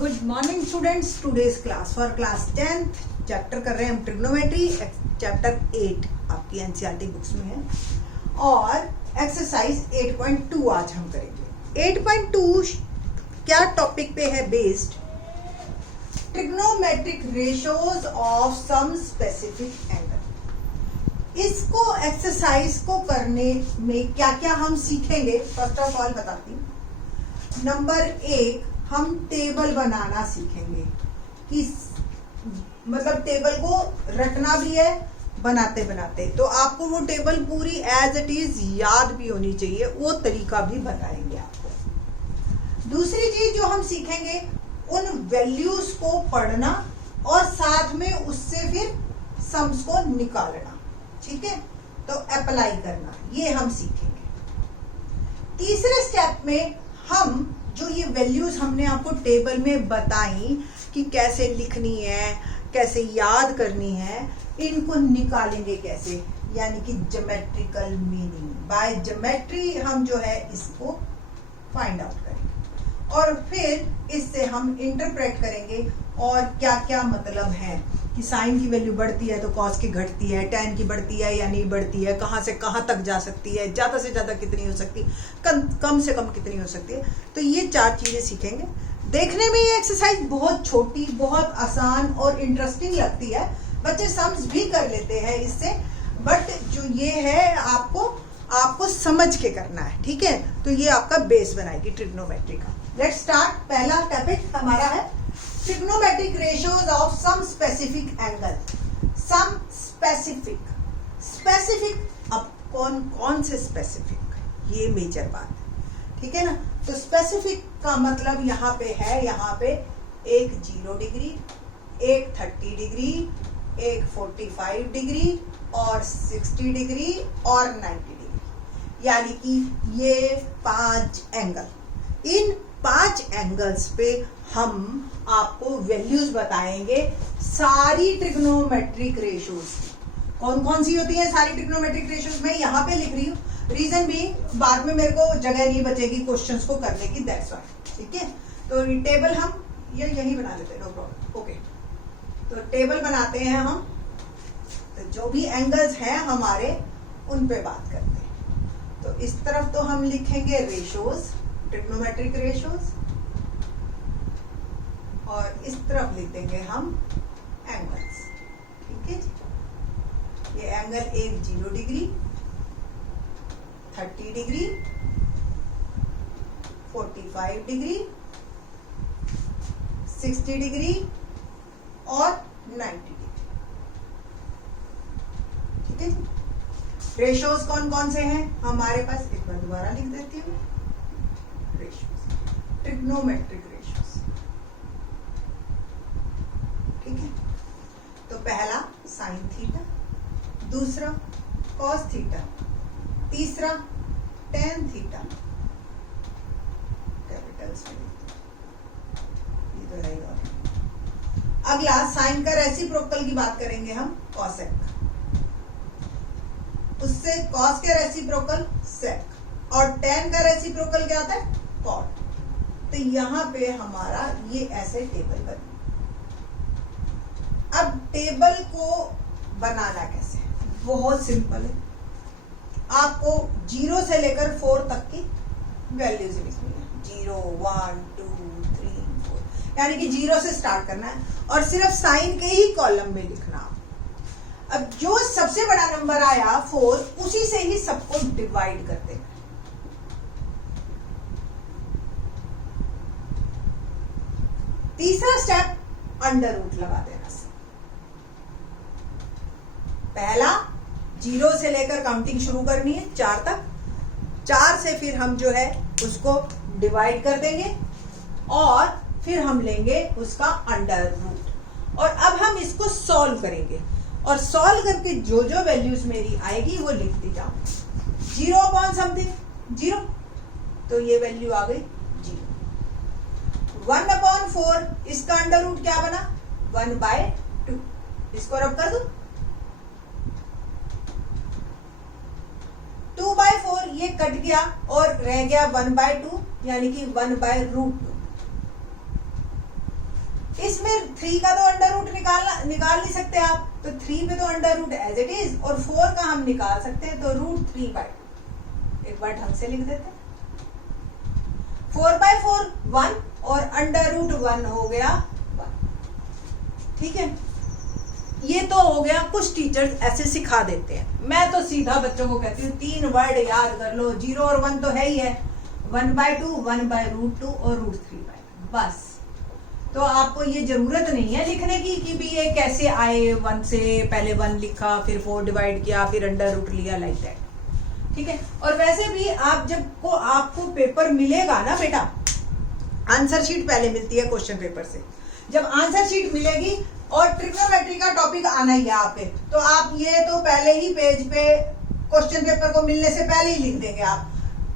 Good morning students. Today's class for class 10th chapter कर रहे हैं हम ट्रिग्नोमेट्री, चैप्टर 8 आपकी एनसीईआरटी बुक्स में है और एक्सरसाइज 8.2 आज हम करेंगे। 8.2 क्या टॉपिक पे है based? Trigonometric ratios of some specific angle. इसको एक्सरसाइज को करने में क्या क्या हम सीखेंगे फर्स्ट ऑफ ऑल बताती हूँ। नंबर 1 हम टेबल बनाना सीखेंगे कि मतलब टेबल को रटना भी है बनाते बनाते, तो आपको वो टेबल पूरी एज इट इज याद भी होनी चाहिए, वो तरीका भी बताएंगे आपको। दूसरी चीज जो हम सीखेंगे उन वैल्यूज को पढ़ना और साथ में उससे फिर सम्स को निकालना, ठीक है, तो अप्लाई करना, ये हम सीखेंगे। तीसरे स्टेप में हम जो ये वैल्यूज हमने आपको टेबल में बताई कि कैसे लिखनी है, कैसे याद करनी है, इनको निकालेंगे कैसे, यानी कि ज्योमेट्रिकल मीनिंग। बाय ज्योमेट्री हम जो है इसको फाइंड आउट करेंगे और फिर इससे हम इंटरप्रेट करेंगे और क्या क्या मतलब है कि साइन की वैल्यू बढ़ती है तो कॉस की घटती है, टैन की बढ़ती है या नहीं बढ़ती है, कहाँ से कहाँ तक जा सकती है, ज़्यादा से ज़्यादा कितनी हो सकती है, कम से कम कितनी हो सकती है। तो ये 4 चीज़ें सीखेंगे। देखने में ये एक्सरसाइज बहुत छोटी, बहुत आसान और इंटरेस्टिंग लगती है, बच्चे सम्स भी कर लेते हैं इससे, बट जो ये है आपको समझ के करना है, ठीक है। तो ये आपका बेस बनाएगी ट्रिग्नोमेट्री का। Let's start. पहला टॉपिक हमारा है trigonometric ratios of some specific angle. Some specific अब कौन से स्पेसिफिक, ये मेजर बात है, ठीक है ना। तो स्पेसिफिक का मतलब यहाँ पे है, यहाँ पे एक 0 डिग्री, एक 30 डिग्री, एक 45 डिग्री और 60 डिग्री और 90 डिग्री, यानी कि ये 5 एंगल। इन 5 एंगल्स पे हम आपको वैल्यूज बताएंगे सारी ट्रिग्नोमेट्रिक रेशियोज। कौन कौन सी होती है सारी ट्रिग्नोमेट्रिक रेशियोज? मैं यहाँ पे लिख रही हूँ, रीजन भी बाद में मेरे को जगह नहीं बचेगी क्वेश्चंस को करने की, दैट्स व्हाई, ठीक है। तो टेबल हम यही बना लेते हैं, नो प्रॉब्लम, ओके। तो टेबल बनाते हैं हम, तो जो भी एंगल्स हैं हमारे उन पे बात करते हैं। तो इस तरफ तो हम लिखेंगे रेशियोज, ट्रिग्नोमेट्रिक रेशियोज, और इस तरफ लिख देंगे हम एंगल्स, ठीक है जी। ये एंगल एक 0 डिग्री, 30 डिग्री, 45 डिग्री, 60 डिग्री और 90 डिग्री, ठीक है जी। रेशियोज कौन कौन से हैं हमारे पास, एक बार दोबारा लिख देती हूँ। रेशियोज, ट्रिग्नोमेट्रिक रेशियोज, ठीक है। तो पहला साइन थीटा, दूसरा कॉस थीटा, तीसरा टेन थीटा, कैपिटल्स में ये तो है। और अगला साइन का रेसिप्रोकल की बात करेंगे हम, कॉसेक, उससे कॉस के रेसिप्रोकल सेक, और टेन का रेसिप्रोकल क्या होता है, कॉट। तो यहाँ पे हमारा ये ऐसे टेबल बने। अब टेबल को बनाना कैसे? बहुत सिंपल है, आपको 0 से लेकर 4 तक की वैल्यूज लिखनी है। 0, 1, 2, 3, 4, यानी कि 0 से स्टार्ट करना है और सिर्फ साइन के ही कॉलम में लिखना। अब जो सबसे बड़ा नंबर आया 4, उसी से ही सबको डिवाइड कर देना। तीसरा स्टेप अंडर रूट लगा देना। पहला 0 से लेकर काउंटिंग शुरू करनी है 4 तक, 4 से फिर हम जो है उसको डिवाइड कर देंगे और फिर हम लेंगे उसका अंडर रूट, और अब हम इसको सॉल्व करेंगे और सॉल्व करके जो जो वैल्यूज मेरी आएगी वो लिखती जाऊं। 0 अपॉन समथिंग 0, तो ये वैल्यू आ गई 0। 1 अपॉन 4, इसका अंडर रूट क्या बना, 1/2, इसको रब कर दो। 2/4 ये कट गया और रह गया 1/2, यानी कि 1/√2। इसमें 3 का तो अंडर रूट निकाल नहीं सकते आप, तो 3 में तो under root as it is, और 4 का हम निकाल सकते हैं, तो √3/2 एक बार ढंग से लिख देते हैं। 4/4 1 और अंडर रूट 1 हो गया 1। ठीक है, ये तो हो गया, कुछ टीचर्स ऐसे सिखा देते हैं। मैं तो सीधा बच्चों को कहती हूँ 3 वर्ड याद कर लो, 0 और 1 तो है ही है, 1/2 1/√2 और √3/2 बस। तो आपको ये जरूरत नहीं है लिखने की कि भी ये कैसे आए, 1 से पहले 1 लिखा, फिर 4 डिवाइड किया, फिर अंडर रूट लिया, लाइक दैट। ठीक है, और वैसे भी आप जब को आपको पेपर मिलेगा ना बेटा, आंसर शीट पहले मिलती है क्वेश्चन पेपर से, जब आंसर शीट मिलेगी और ट्रिग्नोमेट्री का टॉपिक आना ही है आपके, तो आप ये तो पहले ही पेज पे क्वेश्चन पेपर को मिलने से पहले ही लिख देंगे आप,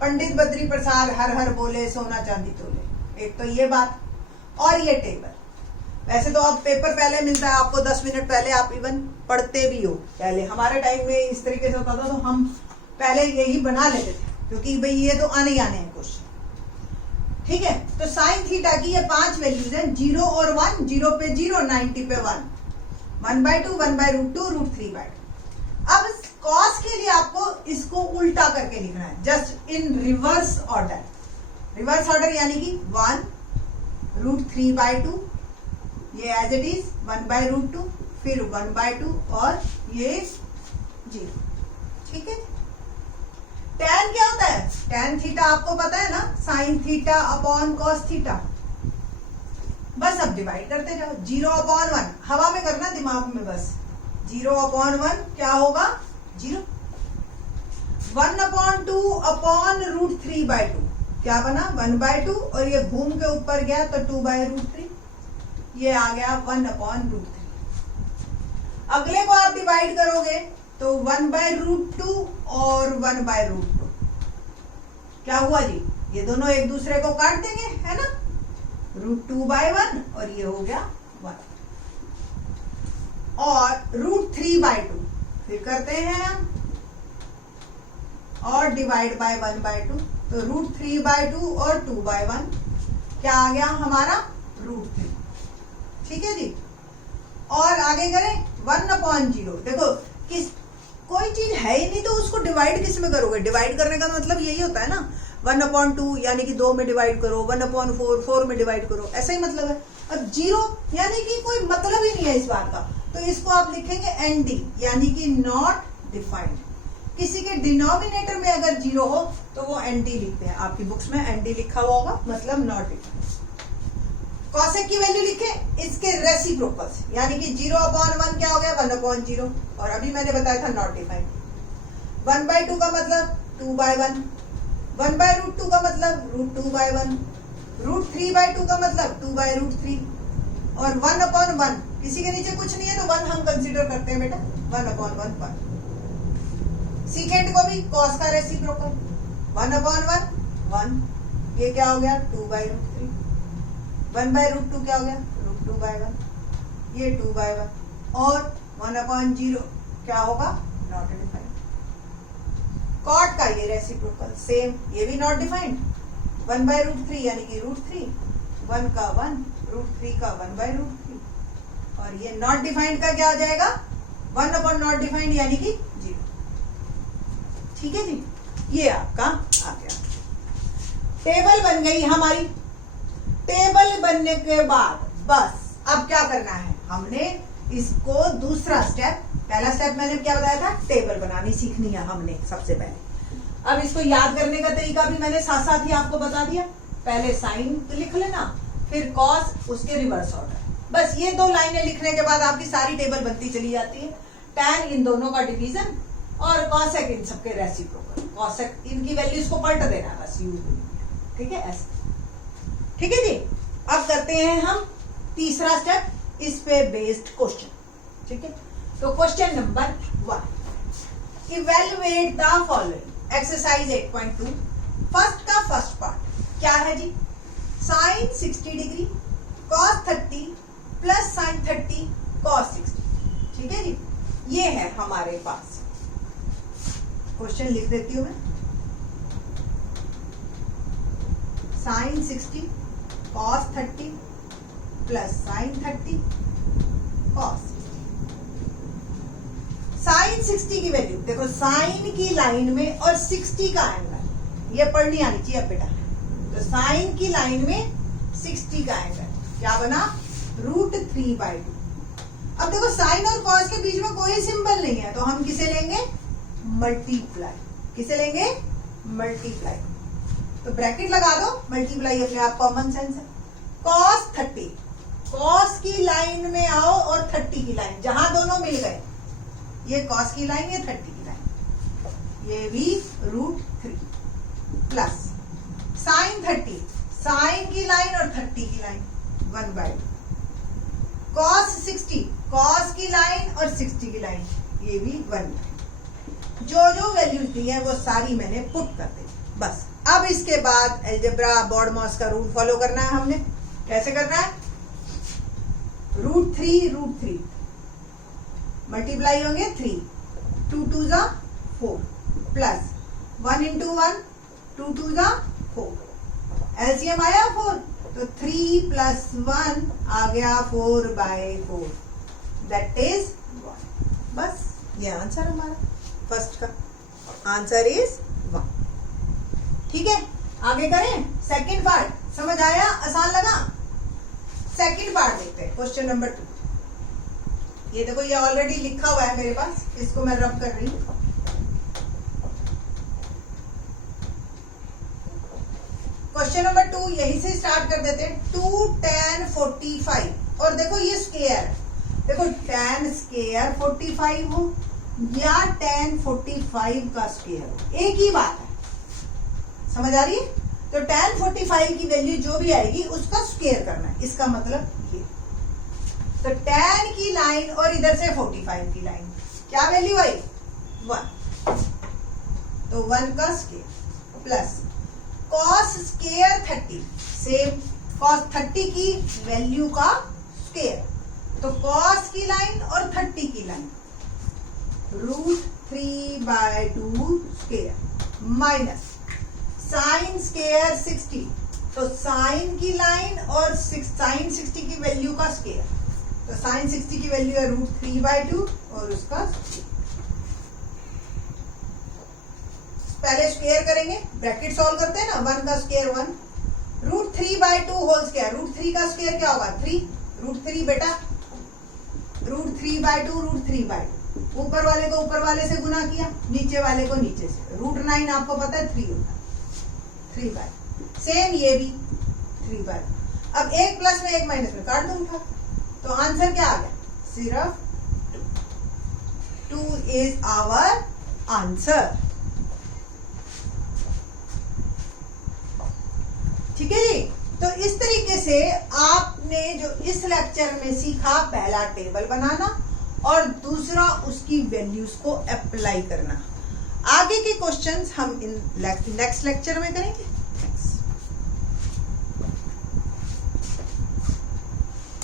पंडित बद्री प्रसाद हर हर बोले सोना चांदी तोले। एक तो ये बात, और ये टेबल वैसे तो अब पेपर पहले मिलता है आपको, 10 मिनट पहले आप इवन पढ़ते भी हो। पहले हमारे टाइम में इस तरीके से होता था, तो हम पहले यही बना लेते थे, क्योंकि भाई ये तो आने ही आने हैं क्वेश्चन। ठीक है, तो साइन थीटा की ये 5 वैल्यूज हैं, 0 और 1, 0 पे 0, 90 पे 1, 1/2 1/√2 √3/2। अब कॉस के लिए आपको इसको उल्टा करके लिखना है, just in reverse order. Reverse order यानी कि 1 √3/2, ये एज इट इज 1/√2, फिर 1/2 और ये 0। ठीक है, tan क्या होता है? tan थीटा आपको पता है ना, sine theta upon cos theta. बस अब डिवाइड करते जाओ, 0/1 हवा में करना दिमाग में, बस 0/1 क्या होगा 0। 1/2 अपॉन √3/2 क्या बना 1/2, और ये घूम के ऊपर गया तो 2/√3, ये आ गया 1/√3। अगले को आप डिवाइड करोगे तो 1/√2 और 1/√2 क्या हुआ जी, ये दोनों एक दूसरे को काट देंगे, है ना, √2/1 और ये हो गया 1, और √3/2 फिर करते हैं हम, और डिवाइड बाय 1/2, तो √3/2 और 2/1 क्या आ गया हमारा √3। ठीक है जी, और आगे करें 1/0। देखो किस कोई चीज है ही नहीं तो उसको डिवाइड किस में करोगे? डिवाइड करने का मतलब यही होता है ना, 1/2 यानी कि 2 में डिवाइड करो, 1/4 4 में डिवाइड करो, ऐसा ही मतलब है। अब 0 यानी कि कोई मतलब ही नहीं है इस बात का, तो इसको आप लिखेंगे ND यानी कि नॉट डिफाइंड। किसी के डिनोमिनेटर में अगर 0 हो तो वो ND लिखते हैं, आपकी बुक्स में ND लिखा हुआ होगा, मतलब नॉट डिफाइंड। कॉसेक की वैल्यू लिखे इसके रेसिप्रोकल्स, यानी कि 0/1 क्या हो गया 1/0, और अभी मैंने बताया था नॉट डिफाइंड। 1/2 का मतलब 2/1, 1/√2 का मतलब √2/1, √3/2 का मतलब 2/√3, और 1/1 किसी के नीचे कुछ नहीं है तो 1 हम कंसीडर करते हैं बेटा, 1/1 1। सीकेंड को भी कॉस का रेसिप्रोकल 1/1 1, ये क्या हो गया 2/√3, 1/√2 क्या हो गया √2/1, ये 2/1, और 1/0 क्या होगा नॉट डिफाइंड। कॉट का ये रेसिप्रोकल सेम, ये भी नॉट डिफाइंड, 1/√3 यानी कि √3, 1 का 1, √3 का 1/√3, और ये नॉट डिफाइंड का क्या हो जाएगा 1/नॉट डिफाइंड यानी कि 0। ठीक है जी, ये आपका आ गया। टेबल बन गई हमारी। टेबल बनने के बाद बस अब क्या करना है, हमने इसको दूसरा स्टेप, पहला स्टेप मैंने क्या बताया था, टेबल बनानी सीखनी है हमने सबसे पहले। अब इसको याद करने का तरीका भी मैंने साथ साथ ही आपको बता दिया, पहले साइन लिख लेना, फिर कॉस, उसके रिवर्स ऑर्डर। बस ये 2 लाइनें लिखने के बाद आपकी सारी टेबल बनती चली जाती है। टैन इन दोनों का डिवीजन, और कॉसेक इन सबके रेसिप्रोकल, कॉसेक इनकी वैल्यूज को पलट देना बस यूज। ठीक है ऐसे, ठीक है जी। अब करते हैं हम तीसरा स्टेप, इस पे बेस्ड क्वेश्चन। ठीक है, तो question number 1, evaluate the following, exercise 8.2, first का फर्स्ट पार्ट क्या है जी, sine 60 degree cos 30 plus sine 30 cos 60। ठीक है जी, ये है हमारे पास। क्वेश्चन लिख देती हूं मैं, sine 60 cos 30 plus sine 30 cos sine 60 की वैल्यू देखो, साइन की लाइन में और 60 का एंगल, ये पढ़नी आनी चाहिए अब बेटा। तो साइन की लाइन में 60 का एंगल क्या बना, √3/2। अब देखो साइन और कॉस के बीच में कोई सिंबल नहीं है, तो हम किसे लेंगे, मल्टीप्लाई। किसे लेंगे, मल्टीप्लाई। तो ब्रैकेट लगा दो, मल्टीप्लाई अपने आप कॉमन सेंस है। cos 30, cos की लाइन में आओ और 30 की लाइन, जहां दोनों मिल गए, ये cos की लाइन, ये 30 की लाइन, ये भी √3 प्लस साइन 30, साइन की लाइन और 30 की लाइन 1/2 cos 60, cos की लाइन और 60 की लाइन, ये भी 1/2। जो जो वैल्यूज दी है वो सारी मैंने पुट कर दी बस। अब इसके बाद अलजेब्रा बॉडमॉस का रूल फॉलो करना है हमने। कैसे करना है, √3 मल्टीप्लाई होंगे 3, 2 2 जा 4 प्लस 1 × 1 2 2 जा 4, एलसीएम आया 4, तो 3 + 1 आ गया 4/4, दैट इज 1। बस ये आंसर हमारा फर्स्ट का आंसर इज 1। ठीक है, आगे करें सेकंड पार्ट। समझ आया, आसान लगा? सेकंड पार्ट देखते हैं, क्वेश्चन नंबर 2। ये देखो, ये ऑलरेडी लिखा हुआ है मेरे पास, इसको मैं रब कर रही हूं। क्वेश्चन नंबर 2 यहीं से स्टार्ट कर देते हैं। 2 tan 45, और देखो ये स्क्वायर, देखो tan स्क्वायर 45 हो या tan 45 का स्क्वायर हो, एक ही बात है। समझ आ रही है? तो tan 45 की वैल्यू जो भी आएगी उसका स्क्वायर करना है, इसका मतलब ये। तो tan की लाइन और इधर से 45 की लाइन, क्या वैल्यू आई, 1, तो 1 का square plus cos square 30, same cos 30 की वैल्यू का स्क्वायर, तो cos की लाइन और 30 की line √3/2 square minus sine square 60, तो साइन की लाइन और साइन 60 की वैल्यू का स्क्वायर, तो साइन 60 की वैल्यू है √3/2 और उसका पहले स्क्वायर करेंगे, ब्रैकेट सॉल्व करते हैं ना, 1 का स्क्वायर 1, √3/2 होल स्क्वायर, √3 का स्क्वायर क्या होगा 3, √3 बेटा, √3/2 √3/2, ऊपर वाले को ऊपर वाले से गुना किया, नीचे वाले को नीचे से, √9 आपको पता है 3 होता है, 3/2, सेम ये भी 3/2। अब एक प्लस में एक माइनस में काट दूंगा, तो आंसर क्या आ गया, सिर्फ 2 इज आवर आंसर। ठीक है जी। तो इस तरीके से आपने जो इस लेक्चर में सीखा, पहला टेबल बनाना और दूसरा उसकी वैल्यूज को अप्लाई करना। आगे के क्वेश्चंस हम इन नेक्स्ट लेक्चर में करेंगे।